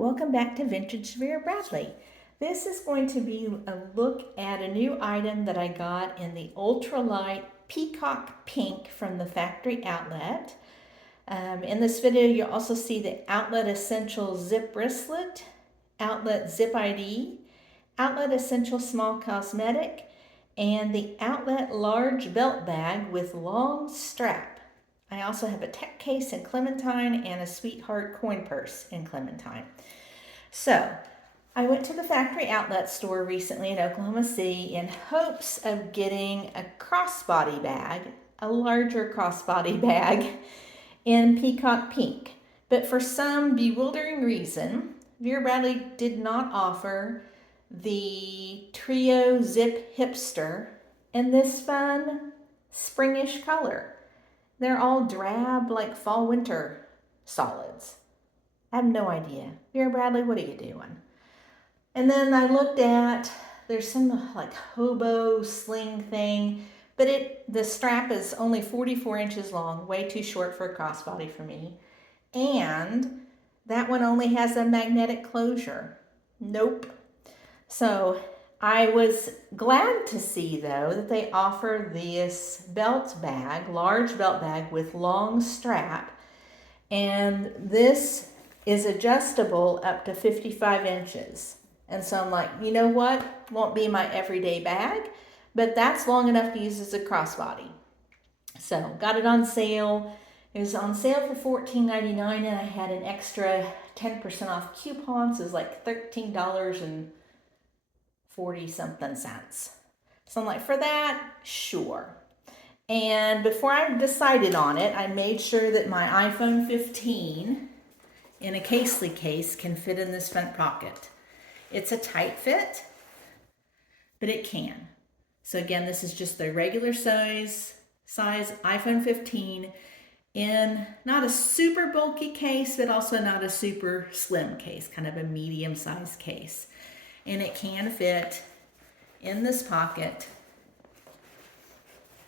welcome back to Vintage Vera Bradley. This is going to be a look at a new item that I got in the Ultralight Peacock Pink from the factory outlet. In this video, you'll also see the Outlet Essential Zip Wristlet, Outlet Zip ID, Outlet Essential Small Cosmetic, and the Outlet Large Belt Bag with long strap. I also have a tech case in Clementine and a Sweetheart coin purse in Clementine. So, I went to the factory outlet store recently in Oklahoma City in hopes of getting a crossbody bag, a larger crossbody bag in Peacock Pink. But for some bewildering reason, Vera Bradley did not offer the Trio Zip Hipster in this fun springish color. They're all drab, like fall winter solids. I have no idea. Vera Bradley, what are you doing? And then I looked at, there's some like hobo sling thing, but the strap is only 44 inches long, way too short for a crossbody for me. And that one only has a magnetic closure. Nope. So I was glad to see, though, that they offer this belt bag, large belt bag with long strap, and this is adjustable up to 55 inches. And so I'm like, you know what? Won't be my everyday bag, but that's long enough to use as a crossbody. So got it on sale. It was on sale for $14.99, and I had an extra 10% off coupon, so it was like $13.40 something cents. So I'm like, for that, sure. And before I decided on it, I made sure that my iPhone 15 in a Casely case can fit in this front pocket. It's a tight fit, but it can. So again, this is just the regular size iPhone 15 in not a super bulky case, but also not a super slim case, kind of a medium-sized case. And it can fit in this pocket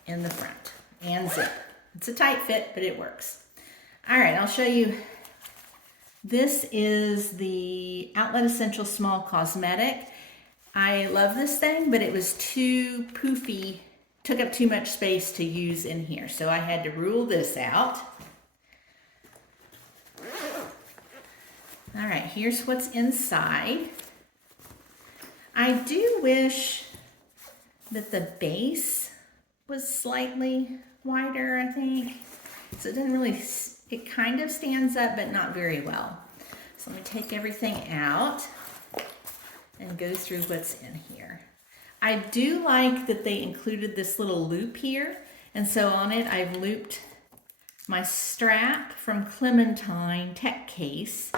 in the front and zip. It's a tight fit, but it works. All right, I'll show you. This is the Outlet Essential Small Cosmetic. I love this thing, but it was too poofy, took up too much space to use in here. So I had to rule this out. All right, here's what's inside. I do wish that the base was slightly wider, I think. So it doesn't really, it kind of stands up, but not very well. So let me take everything out and go through what's in here. I do like that they included this little loop here. And so on it, I've looped my strap from Clementine tech case.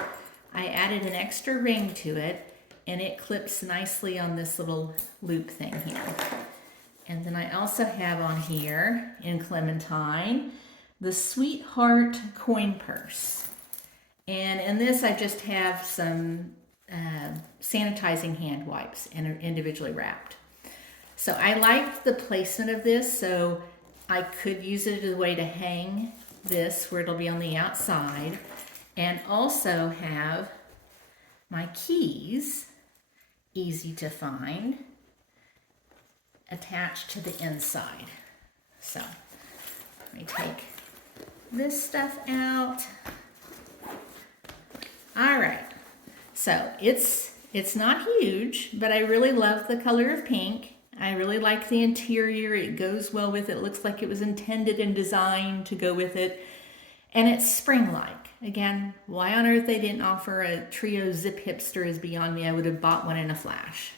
I added an extra ring to it, and it clips nicely on this little loop thing here. And then I also have on here in Clementine the Sweetheart coin purse. And in this I just have some sanitizing hand wipes and individually wrapped. So I like the placement of this, so I could use it as a way to hang this where it'll be on the outside, and also have my keys, easy to find, attached to the inside. So let me take this stuff out. All right, so it's not huge, but I really love the color of pink. I really like the interior. It goes well with it. It looks like it was intended and designed to go with it. And it's spring-like. Again, why on earth they didn't offer a Trio Zip Hipster is beyond me. I would have bought one in a flash.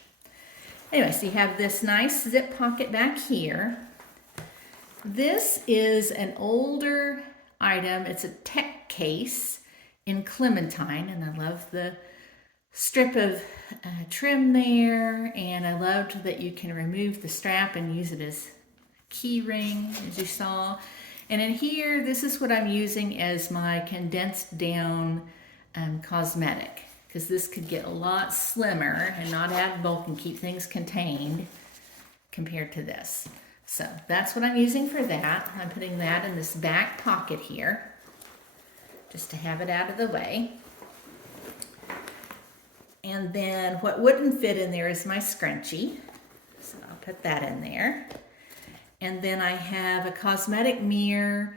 Anyway, so you have this nice zip pocket back here. This is an older item. It's a tech case in Clementine, and I love the strip of trim there, and I loved that you can remove the strap and use it as a key ring, as you saw. And in here, this is what I'm using as my condensed down cosmetic, because this could get a lot slimmer and not add bulk and keep things contained compared to this. So that's what I'm using for that. I'm putting that in this back pocket here, just to have it out of the way. And then what wouldn't fit in there is my scrunchie. So I'll put that in there. And then I have a cosmetic mirror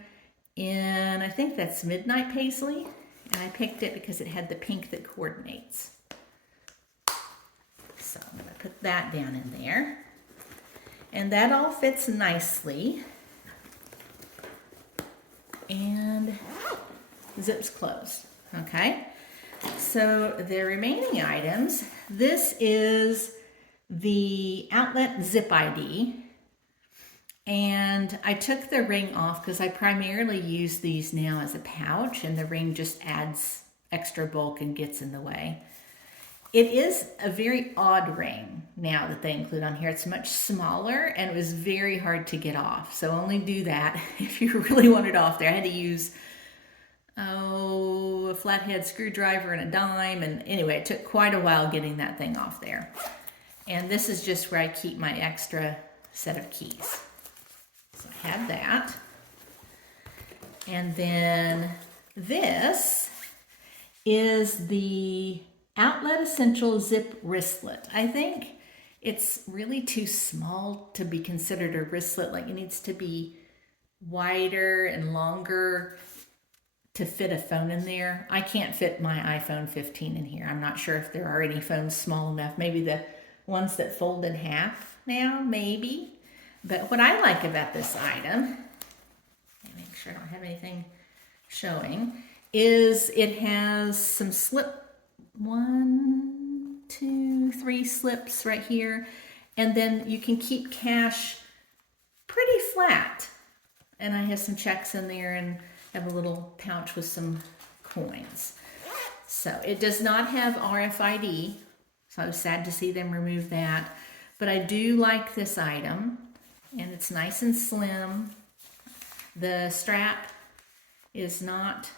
in, I think that's Midnight Paisley. And I picked it because it had the pink that coordinates. So I'm going to put that down in there. And that all fits nicely. And zips closed. Okay. So the remaining items, this is the outlet zip ID. And I took the ring off because I primarily use these now as a pouch, and the ring just adds extra bulk and gets in the way. It is a very odd ring now that they include on here. It's much smaller and it was very hard to get off. So only do that if you really want it off there. I had to use a flathead screwdriver and a dime, and anyway, it took quite a while getting that thing off there. And this is just where I keep my extra set of keys. So I have that. And then this is the Outlet Essential Zip Wristlet. I think it's really too small to be considered a wristlet. Like, it needs to be wider and longer to fit a phone in there. I can't fit my iPhone 15 in here. I'm not sure if there are any phones small enough. Maybe the ones that fold in half now, maybe. But what I like about this item, let me make sure I don't have anything showing, is it has some slip, 1, 2, 3 slips right here. And then you can keep cash pretty flat. And I have some checks in there and have a little pouch with some coins. So it does not have RFID, so I was sad to see them remove that. But I do like this item, and it's nice and slim. The strap is not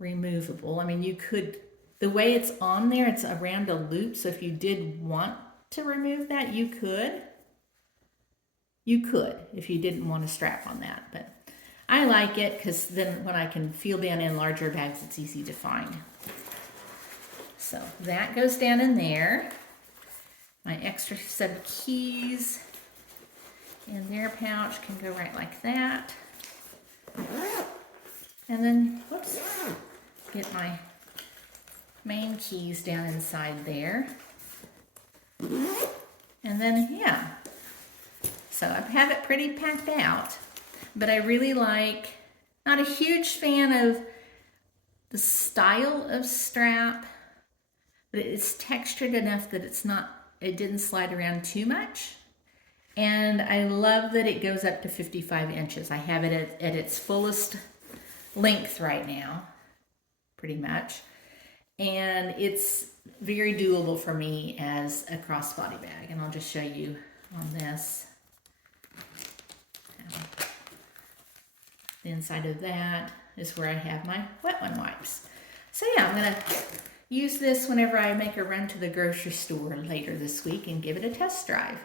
removable. I mean, you could, the way it's on there, it's around a loop, so if you did want to remove that, you could. You could, if you didn't want a strap on that, but I like it because then when I can feel down in larger bags, it's easy to find. So that goes down in there. My extra set of keys in their pouch can go right like that. And then, whoops, get my main keys down inside there. And then, yeah. So I have it pretty packed out. But I really like, not a huge fan of the style of strap, but it's textured enough that it didn't slide around too much. And I love that it goes up to 55 inches. I have it at its fullest length right now, pretty much. And it's very doable for me as a crossbody bag. And I'll just show you on this. The inside of that is where I have my wet one wipes. So yeah, I'm gonna use this whenever I make a run to the grocery store later this week and give it a test drive.